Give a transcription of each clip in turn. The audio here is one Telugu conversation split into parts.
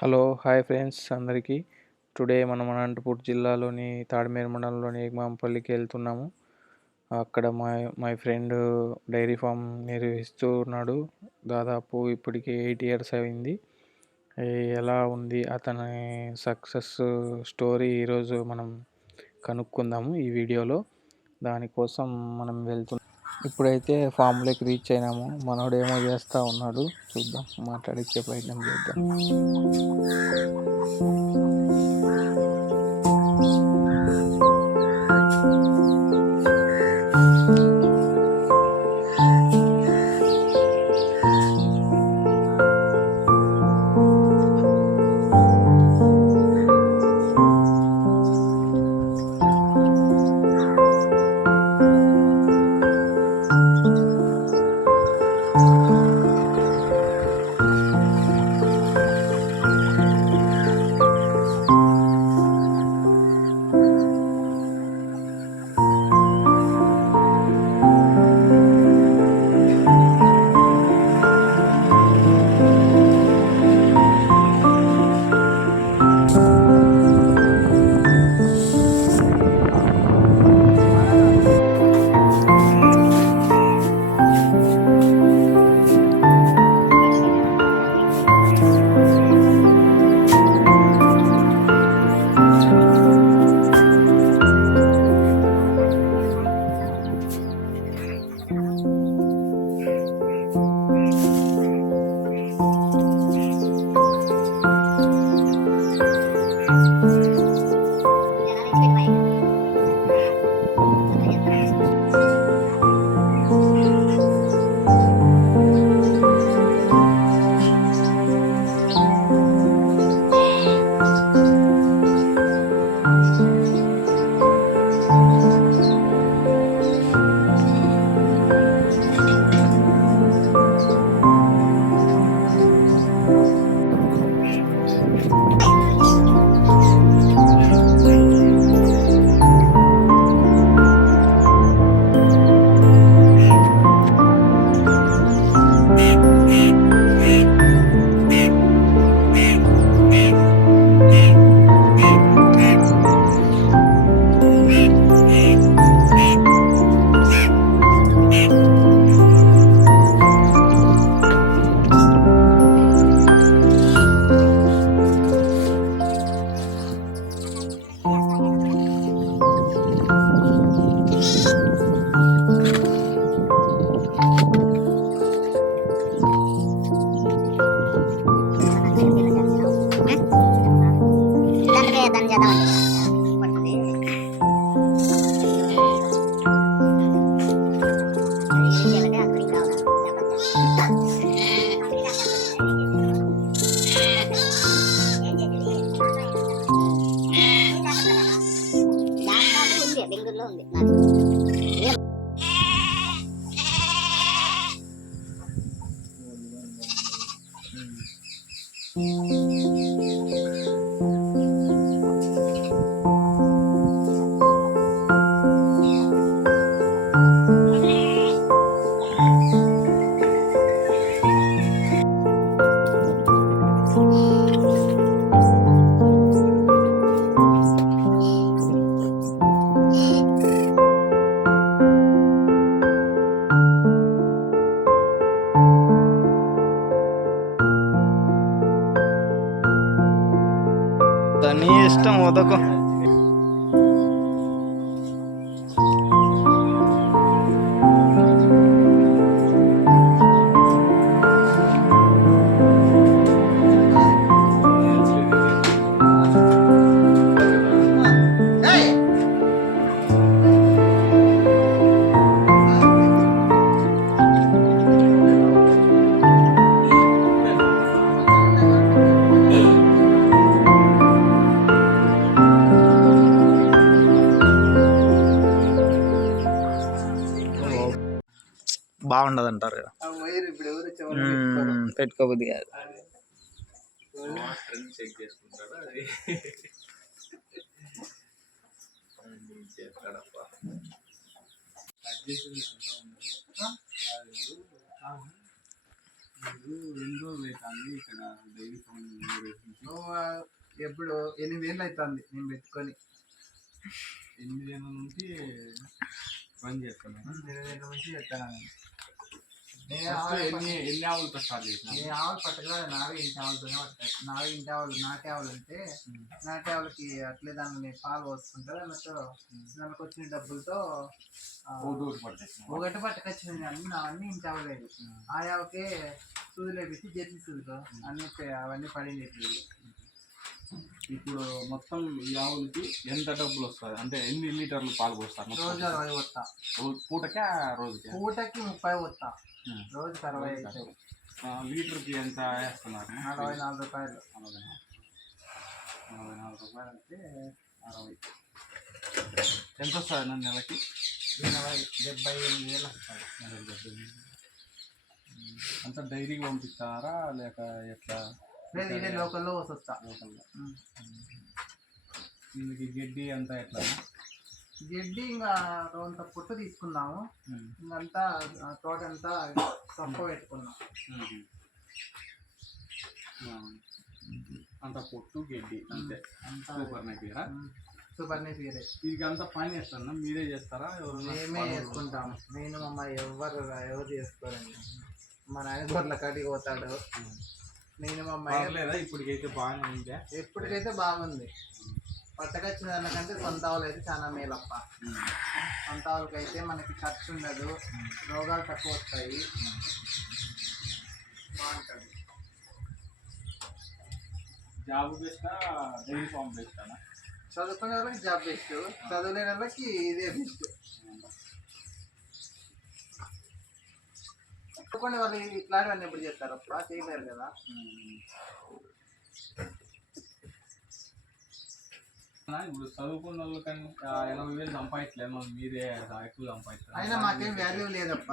హలో హాయ్ ఫ్రెండ్స్ అందరికీ. టుడే మనం అనంతపూర్ జిల్లాలోని తాడిమేర మండలంలోని ఏగమాంపల్లికి వెళ్తున్నాము. అక్కడ మై ఫ్రెండ్ డైరీ ఫామ్ నిర్వహిస్తూ ఉన్నాడు. దాదాపు ఇప్పటికి 8 ఇయర్స్ అయింది. ఎలా ఉంది అతని సక్సెస్ స్టోరీ ఈరోజు మనం కనుక్కుందాము ఈ వీడియోలో. దానికోసం మనం వెళ్తున్నాం. ఇప్పుడైతే ఫామ్లోకి రీచ్ అయినాము. మనోడు ఏమో చేస్తూ ఉన్నాడు, చూద్దాం, మాట్లాడించే ప్రయత్నం చేద్దాం. బెంగళూరులో ఉంది. నీ ఇష్టం, వదకు. బాగుండదు అంటారు కదా, పెట్టుకోబుద్ది కాదు. ఎప్పుడు 8 ఏళ్ళు అవుతుంది నేను పెట్టుకొని. 8 ఏళ్ళ నుంచి రన్ చేస్తున్నాను. 8 ఏళ్ళ నుంచి పెట్టాను. ఎన్ని ఆవులతో స్టార్ట్ చేసిన? నేను ఆవులు పట్టగా నావే ఇంటి ఆవులతోనే పట్టాను. నావే ఇంటి ఆవులు నాటే ఆవులు అంటే నాటే ఆవులకి అట్లే దాన్ని పాలు పోసుకుంటారు. దానికి వచ్చిన డబ్బులతో ఒకటి పట్టుకొచ్చింది. అవన్నీ ఇంటి ఆవులేదు. ఆ ఆవుకే సూదులు వేపించి జెర్సీ సూదులు అవన్నీ పడింది. ఇప్పుడు మొత్తం ఈ ఆవులకి ఎంత డబ్బులు వస్తుంది? అంటే ఎన్ని లీటర్లు పాలు పోస్తారు? రోజు 60 వస్తా. పూటకా రోజుకి? పూటకి 30 వస్తా. రోజుకి 60 అవుతాయి. లీటర్కి ఎంత వేస్తున్నారు? 44 రూపాయలు. 44 రూపాయలు అంటే 60. ఎంత వస్తుంది నెలకి? 78,000 వస్తాయి. అంతా డైరీకి పంపిస్తారా లేక ఎట్లా? లేదు, ఇదే లోకల్లో వస్తా. లోకల్లో దీనికి గడ్డి అంతా ఎట్లా? గడ్డి ఇంకా కొంత పుట్టు తీసుకున్నాము. ఇంకంతా తోట అంతా తక్కువ పెట్టుకున్నాం. అంత పొట్టు గడ్డి అంతే. అంతా సూపర్ నేపీరే. ఇది అంతా పని చేస్తాను మీరే చేస్తారా? మేమే చేసుకుంటాము. నేను మా అమ్మ ఎవరు చేసుకోరండి. మా నాయన గొర్రెల కాడికి పోతాడు. నేను మా అమ్మాయి లేదా ఇప్పటికైతే బాగానే ఉందా? ఎప్పటికైతే బాగుంది. పట్టకొచ్చిన దానికంటే సొంత ఆవులు అయితే చాలా మేలప్ప. సొంత ఆవులకైతే మనకి ఖర్చు ఉండదు, రోగాలు తక్కువ వస్తాయి, బాగుంటుంది. జాబ్ బెస్టా డైరీ ఫామ్ బెస్టా? చదువుకునే వాళ్ళకి జాబ్ బెస్ట్, చదువులేని వాళ్ళకి ఇదే బెస్ట్. చదువుకునే వాళ్ళు ఇట్లాంటివన్నీ ఎప్పుడు చేస్తారు అప్ప? చేయలేరు కదా. ఇప్పుడు చదువుకున్న వాళ్ళకని 80,000 సంపాదించలేము, మీరే ఎక్కువ సంపాదిస్తారు. అయినా మాకేం వాల్యూ లేదప్ప.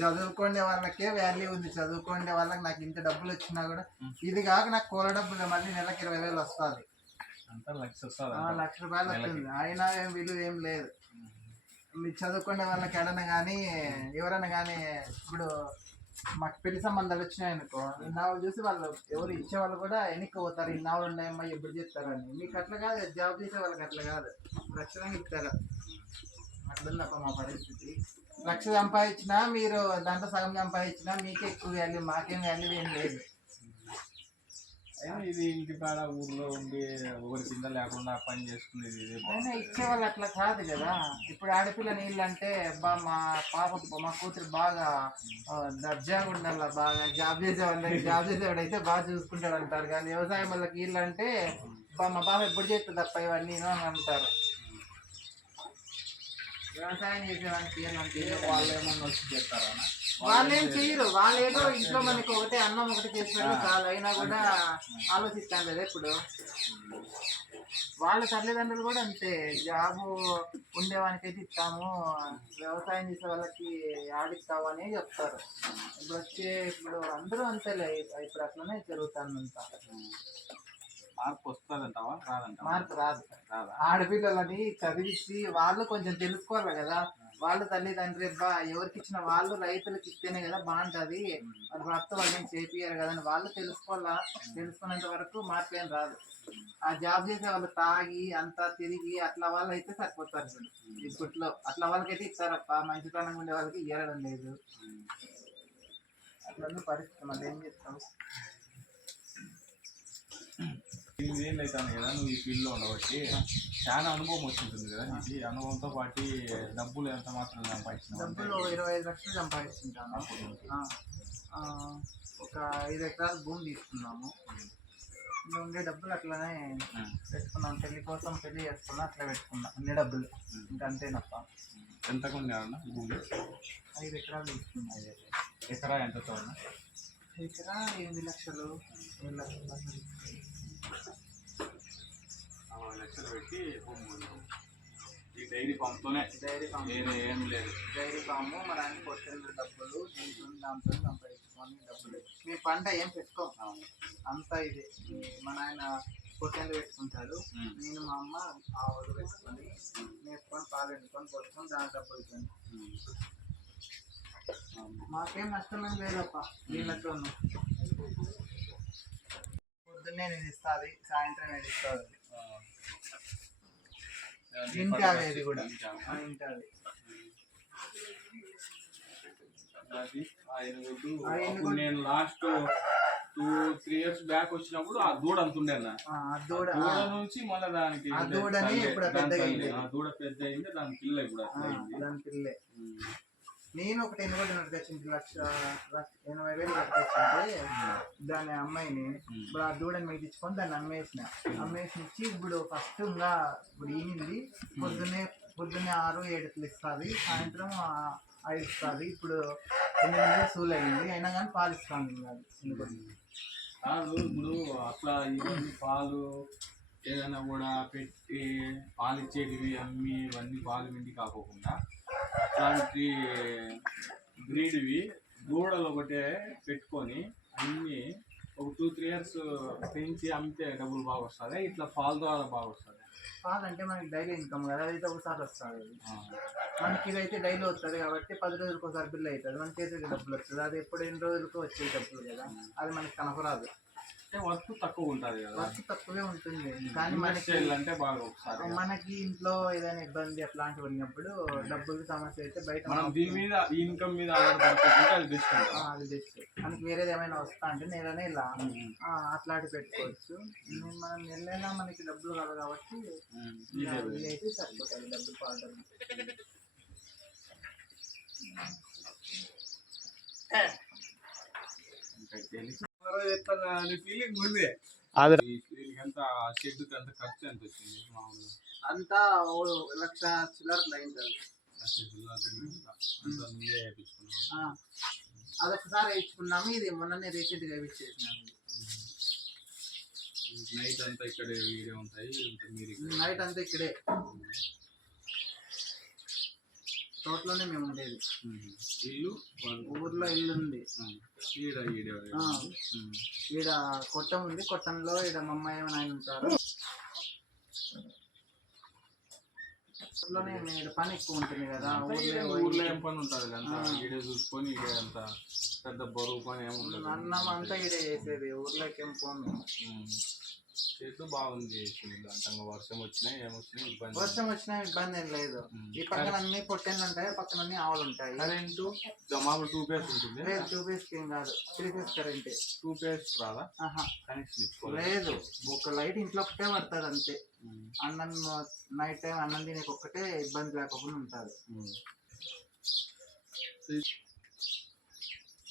చదువుకునే వాళ్ళకే వాల్యూ ఉంది. చదువుకునే వాళ్ళకి నాకు ఇంత డబ్బులు వచ్చినా కూడా ఇది కాక నాకు కూల డబ్బులు మళ్ళీ నెలకి 20,000 వస్తుంది. అంతా లక్ష వస్తుంది. 1,00,000 రూపాయలు వస్తుంది. అయినా ఏం విలువ ఏం లేదు. మీరు చదువుకునే వాళ్ళకి ఎడన్నా కానీ ఎవరైనా కానీ ఇప్పుడు మాకు పెళ్లి సంబంధాలు వచ్చినాయి అనుకో, ఈ నావలు చూసి వాళ్ళు ఎవరు ఇచ్చేవాళ్ళు కూడా వెనక్కి పోతారు. ఈ నావలు ఉన్నాయమ్మా ఎప్పుడు చేస్తారని. మీకు అట్లా కాదు, జాబ్ చేసే వాళ్ళకి అట్లా కాదు, లక్షణంగా ఇస్తారు. అట్లుందప్ప మా పరిస్థితి. 1,00,000 సంపాదించినా మీరు దాంట్లో సగం సంపాదించినా మీకే ఎక్కువ వాల్యూ, మాకేం వాల్యూ ఏం లేదు. ఇది ఇంటి కాడ ఊర్లో ఉండి ఒకరి కింద లేకుండా పని చేసుకునేది. అయినా ఇచ్చేవాళ్ళు అట్లా కాదు కదా. ఇప్పుడు ఆడపిల్ల నీళ్ళు అంటే మా పాప మా కూతురు బాగా దర్జాగా ఉండాలి, బాగా జాబ్ చేసేవాడైతే బాగా చూసుకుంటాడు అంటారు. కానీ వ్యవసాయం వాళ్ళకి వీళ్ళు అంటే మా బాబు ఎప్పుడు చేస్తుంది తప్ప ఇవన్నీ అని అంటారు. వ్యవసాయం చేసేవాళ్ళకి ఏంటంటే వాళ్ళు ఏమన్నా వచ్చి చేస్తారా? వాళ్ళు ఏం చెయ్యరు. వాళ్ళు ఏదో ఇంట్లో మనకి ఒకటే అన్నం ఒకటి చేస్తారు చాలు. అయినా కూడా ఆలోచిస్తాను కదా. ఇప్పుడు వాళ్ళ తల్లిదండ్రులు కూడా అంతే, జాబు ఉండేవానికైతే ఇస్తాము, వ్యవసాయం చేసే వాళ్ళకి ఆడిస్తాము అని చెప్తారు. ఇప్పుడు అందరూ అంతేలే. ఇప్పుడు అట్లనే జరుగుతుందంతా. మార్పు వస్తుందంటావా? రాదంట? మార్పు రాదు. ఆడపిల్లలని చదివించి వాళ్ళు కొంచెం తెలుసుకోవాలి కదా. వాళ్ళు తల్లిదండ్రి ఎవరికి ఇచ్చిన వాళ్ళు రైతులకు ఇస్తేనే కదా బాగుంటుంది. వాళ్ళ భర్త వాళ్ళు ఏం చేపియారు కదా అని వాళ్ళు తెలుసుకోవాలా. తెలుసుకునేంత వరకు మార్పు ఏం రాదు. ఆ జాబ్ చేసే వాళ్ళు తాగి అంతా తిరిగి అట్లా వాళ్ళు అయితే సరిపోతారు. ఇప్పుడు ఇప్పట్లో అట్లా వాళ్ళకైతే ఇస్తారప్ప. మంచితనంగా ఉండే వాళ్ళకి ఇవ్వడం లేదు. అట్లా పరిస్థితి. మళ్ళీ ఏం చేస్తాం? 8 ఏళ్ళు అవుతాను కదా నువ్వు ఈ ఫీల్డ్లో ఉండబట్టి చాలా అనుభవం వచ్చింటుంది కదా నీకు. అనుభవంతో పాటు డబ్బులు ఎంత మాత్రం సంపాదించిన? డబ్బులు 25 లక్షలు సంపాదించుకుంటాను. ఒక 5 ఎకరాల భూమి తీసుకున్నాము. ఉండే డబ్బులు అట్లనే పెట్టుకున్నాం. పెళ్లి కోసం పెళ్లి చేసుకున్నా అట్లా పెట్టుకున్నా అన్ని డబ్బులు. ఇంకా అంతేనప్ప. ఎంత కొన్నారన్న భూమి? 5 ఎకరాలు తీసుకున్నా. ఎకరా ఎంతతో ఉన్నా? ఎకరా 8 లక్షలు 7 లక్షలు. 40 లక్షలు పెట్టి భూమి కొన్నావు. ఈ డైరీ ఫామ్తోనే? డైరీ ఫామ్ ఏం లేదు. డైరీ ఫాము మన అన్ని పొట్టెళ్ళ డబ్బులు దాంతో సంపాదించుకొని డబ్బులు. మీ పంట ఏం పెట్టుకోం అంతా ఇది. మన ఆయన పొట్టెళ్ళు పెట్టుకుంటాడు, నేను మా అమ్మ ఆవులు పెట్టుకొని మేపుకొని పాలు పెట్టుకొని పోసుకొని దాని డబ్బులు. మాకేం నష్టమేం లేదప్ప వీళ్ళతో. పొద్దున్నే నేను ఇస్తుంది, సాయంత్రం నేను ఇస్తుంది. అది ఇంటి పడవ అది కూడా ఇంకా. ఇంటి అది. అది ఆ ఎనుగుడ్డు ఆ ఎనుగుడ్డు. అప్పుడు నేను లాస్ట్ 2-3 years బ్యాక్ వచ్చినప్పుడు ఆ దూడ అంత ఉండే అన్న. ఆ దూడ దూడ నుంచి మళ్ళీ దానికి ఆ దూడని తల్లి, ఇప్పుడు దాని పెద్దగా తల్లి. అయింది. ఆ దూడ పెద్ద అయింది, దాని పిల్ల ఇప్పుడు అట్లా అయింది. దాని పిల్లే. ఉమ్. నేను ఒకటి ఎనుగోటి నడిపించింది 1,80,000 కట్టించింది దాని అమ్మాయిని. ఇప్పుడు ఆ దూడని మిగిలించుకొని దాన్ని అమ్మేసి ఇప్పుడు ఫస్ట్ ఇంకా ఇప్పుడు ఈనింది. పొద్దున్నే 6-7 ఇస్తుంది, సాయంత్రం 5 ఇస్తుంది. ఇప్పుడు 8 సూలు అయింది, అయినా కానీ పాలు ఇస్తుంది. కాదు ఇప్పుడు అట్లా ఇవన్నీ పాలు ఏదైనా కూడా పెట్టి పాలు ఇచ్చేటివి అమ్మి ఇవన్నీ పాలు విండి కాకోకుండా అట్లాంటి బ్రీడ్వి దూడలు ఒకటే పెట్టుకొని అన్ని ఒక 2-3 years పెంచి అమ్మితే డబ్బులు బాగా వస్తుంది. ఇట్లా పాల ద్వారా బాగా వస్తుంది. పాలు అంటే మనకి డైలీ ఇన్కమ్ కదా, అదైతే ఒకసారి వస్తుంది. మనకి ఇదైతే డైలీ వస్తుంది కాబట్టి 10 రోజులకు ఒకసారి బిల్ అవుతుంది, మన చేతికి డబ్బులు వస్తుంది. అది ఎప్పుడు 2 రోజులకు వచ్చే డబ్బులు కదా, అది మనకి కనపరాదు. వర్క్ తక్కువ ఉంటుంది కదా, వర్క్ తక్కువే ఉంటుంది. కానీ మనకి అంటే బాగా ఒకసారి మనకి ఇంట్లో ఏదైనా ఇబ్బంది అట్లాంటివి ఉన్నప్పుడు డబ్బులు సమస్య అయితే బయట మనం దీని మీద ఈ ఇన్కమ్ మీద ఆధారపడుతుంటే అది బెస్ట్. అది బెస్ట్. మనకి వేరేది ఏమైనా వస్తా అంటే నేలనే ఇలా అట్లాంటివి పెట్టుకోవచ్చు. మనం నెలైనా మనకి డబ్బులు కాదు కాబట్టి ఇది అయితే సరిపోతుంది డబ్బులు పాడడం. ఫీలింగ్ ఉంది. అది ఎంత షెడ్ అంత ఖర్చు ఎంత వచ్చింది మామూలుగా? అంతా 1,00,000 చిల్లరలు అయింది. అదొకసారి వేయించుకున్నాము, ఇది మొన్ననే రీసెంట్గా వేయించేసినాము. నైట్ అంతా ఇక్కడే వీడే ఉంటాయి, నైట్ అంతా ఇక్కడే తోటలోనే మేము ఉండేది. ఇల్లు ఊర్లో ఇల్లు ఉంది, ఈడ కొట్టం ఉంది. కొట్టంలో ఈడ మా అమ్మాయి నాయన ఉంటారు. ఊర్లోనే ఈడ పని ఎక్కువ ఉంటుంది కదా, ఊర్లో ఏం పని ఉంటుంది కదా, ఈడే చూసుకొని ఈడే అంత పెద్ద బరువు పని ఏముండదు. అన్నం అంతా ఈడే చేసేది, ఊర్లోకి ఏం పోను. చెట్టు బాగుంది అంతంగా. వర్షం వచ్చినా ఏమొచ్చినా ఇబ్బంది, వర్షం వచ్చినా ఇబ్బంది ఏం లేదు. ఈ పక్కన అన్ని పొట్టెళ్ళు ఉంటాయి, పక్కన అన్ని ఆవులు ఉంటాయి. కరెంటు మామూలు 2 phase ఉంటుంది. లేదు 2 phase ఏం కాదు, 3 phase కరెంటే. 2 phase రాదా? కనెక్షన్ లేదు, ఒక లైట్ ఇంట్లో ఒకటే పడుతుంది అంతే. అన్నం నైట్ టైం అన్నం తినేకి ఒక్కటే ఇబ్బంది లేకుండా ఉంటుంది.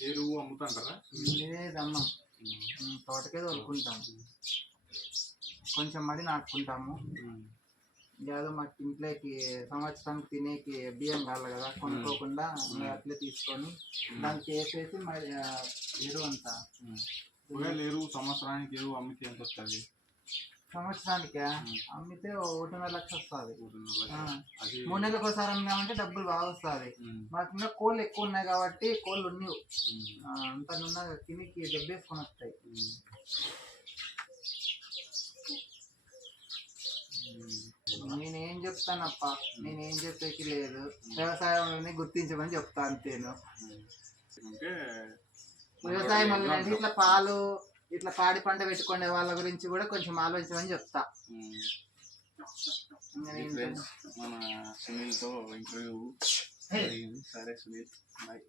ఎరువు అమ్ముతుంటారా? లేదమ్మా, తోటకే తోలుకుంటాం. కొంచెం మడి నాటుకుంటాము. ఏదో మాకు ఇంట్లోకి సంవత్సరానికి తినేకి బియ్యం కావాలి కదా, కొనుక్కోకుండా అట్లే తీసుకొని దానికి వేసేసి మరి ఎరువు అంతా. ఎరువు సంవత్సరానికి ఎరువు అమ్మితే ఎంత వస్తుంది? సంవత్సరానికి అమ్మితే 1.5 లక్షలు వస్తుంది. 3 నెలలకు ఒకసారి అమ్మినామంటే డబ్బులు బాగా వస్తుంది. మాకు ఇంకా కోళ్ళు ఎక్కువ ఉన్నాయి కాబట్టి కోళ్ళు ఉన్నవి అంత నున్న తినికి దెబ్బేసుకొని వస్తాయి. నేనేం చెప్తానప్ప, నేనేం చెప్పేకి లేదు. వ్యవసాయాన్ని గుర్తించమని చెప్తా అంతేను. వ్యవసాయం వల్ల ఇట్లా పాలు ఇట్లా పాడి పంట పెట్టుకునే వాళ్ళ గురించి కూడా కొంచెం ఆలోచించమని చెప్తా. మన సునీల్తో ఇంటర్వ్యూ. సరే సునీల్, బాయ్.